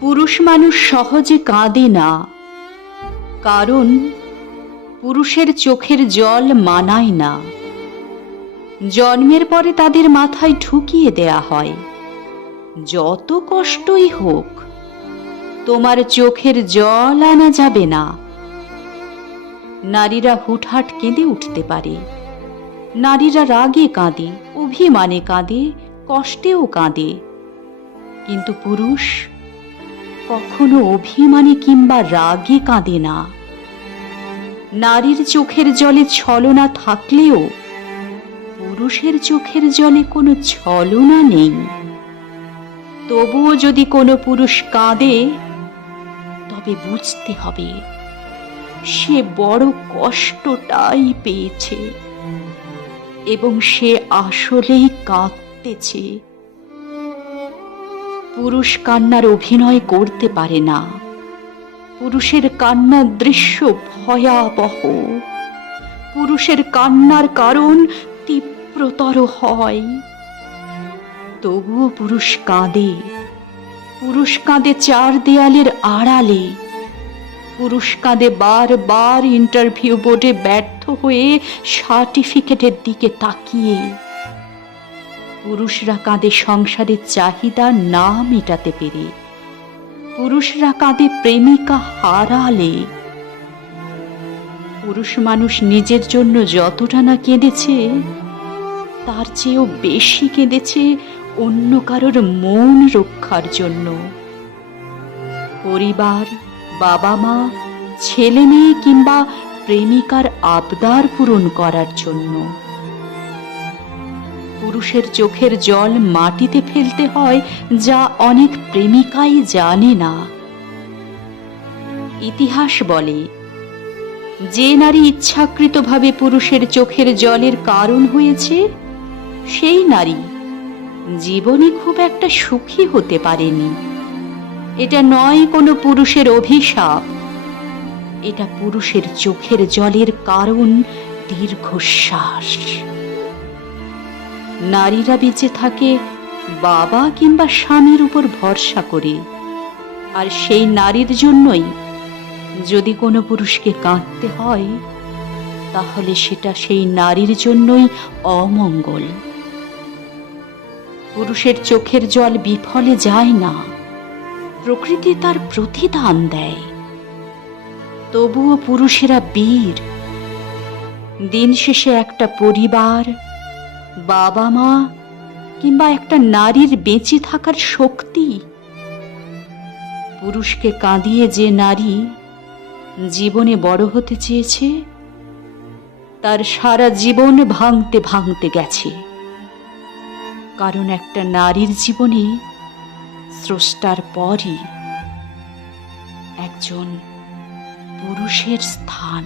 পুরুষ মানুষ সহজে কাঁদে না। কারণ পুরুষের চোখের জল মানায় না। জন্মের পরে তাদের মাথায় ঢুকিয়ে দেয়া হয়। যত কষ্টই হোক, তোমার চোখের জল আনা যাবে না। নারীরা হুটহাট কেঁদে উঠতে পারে। নারীরা রাগে কাঁদে, অভিমানে কাঁদে, কষ্টেও কাঁদে। কিন্তু পুরুষ কখনো অভিমানে কিংবা রাগে কাঁদে না। নারীর চোখের জলে ছলনা থাকলেও পুরুষের চোখের জলে কোনো ছলনা নেই। তবুও যদি কোনো পুরুষ কাঁদে, তবে বুঝতে হবে সে বড় কষ্টটাই পেয়েছে এবং সে আসলেই কাঁদতেছে। পুরুষ কান্নার অভিনয় করতে পারে না। পুরুষের কান্নার দৃশ্য ভয়াবহ। পুরুষের কান্নার কারণ তীব্রতর হয়। তবুও পুরুষ কাঁদে। পুরুষ কাঁদে চার দেয়ালের আড়ালে। পুরুষ কাঁদে বারবার ইন্টারভিউ বোর্ডে ব্যর্থ হয়ে সার্টিফিকেটের দিকে তাকিয়ে। পুরুষরা কাঁদে সংসারের চাহিদা না মেটাতে পেরে। পুরুষরা কাঁদে প্রেমিকা হারালে। পুরুষ মানুষ নিজের জন্য যতটা না কেঁদেছে, তার চেয়েও বেশি কেঁদেছে অন্য কারোর মন রক্ষার জন্য। পরিবার বাবা মা ছেলে মেয়ে কিংবা প্রেমিকার আবদার পূরণ করার জন্য। পুরুষের চোখের জল মাটিতে ফেলতে হয়, যা অনেক প্রেমিকাই জানে না। ইতিহাস বলে, যে নারী ইচ্ছাকৃতভাবে পুরুষের চোখের জলের কারণ হয়েছে, সেই নারী জীবনে খুব একটা সুখী হতে পারেনি। এটা নয় কোনো পুরুষের অভিশাপ, এটা পুরুষের চোখের জলের কারণ দীর্ঘশ্বাস। নারীরা বেঁচে থাকে, বাবা কিংবা স্বামীর উপর ভরসা করে। আর সেই নারীর জন্যই যদি কোনো পুরুষকে কাঁদতে হয়, তাহলে সেটা সেই নারীর জন্যই অমঙ্গল। পুরুষের চোখের জল বিফলে যায় না, প্রকৃতি তার প্রতিদান দেয়। তবুও পুরুষেরা বীর। দিন শেষে একটা পরিবার বাবা মা কিংবা একটা নারীর বেঁচে থাকার শক্তি। পুরুষকে কাঁদিয়ে যে নারী জীবনে বড় হতে চেয়েছে, তার সারা জীবন ভাঙতে ভাঙতে গেছে। কারণ একটা নারীর জীবনে স্রষ্টার পরই একজন পুরুষের স্থান।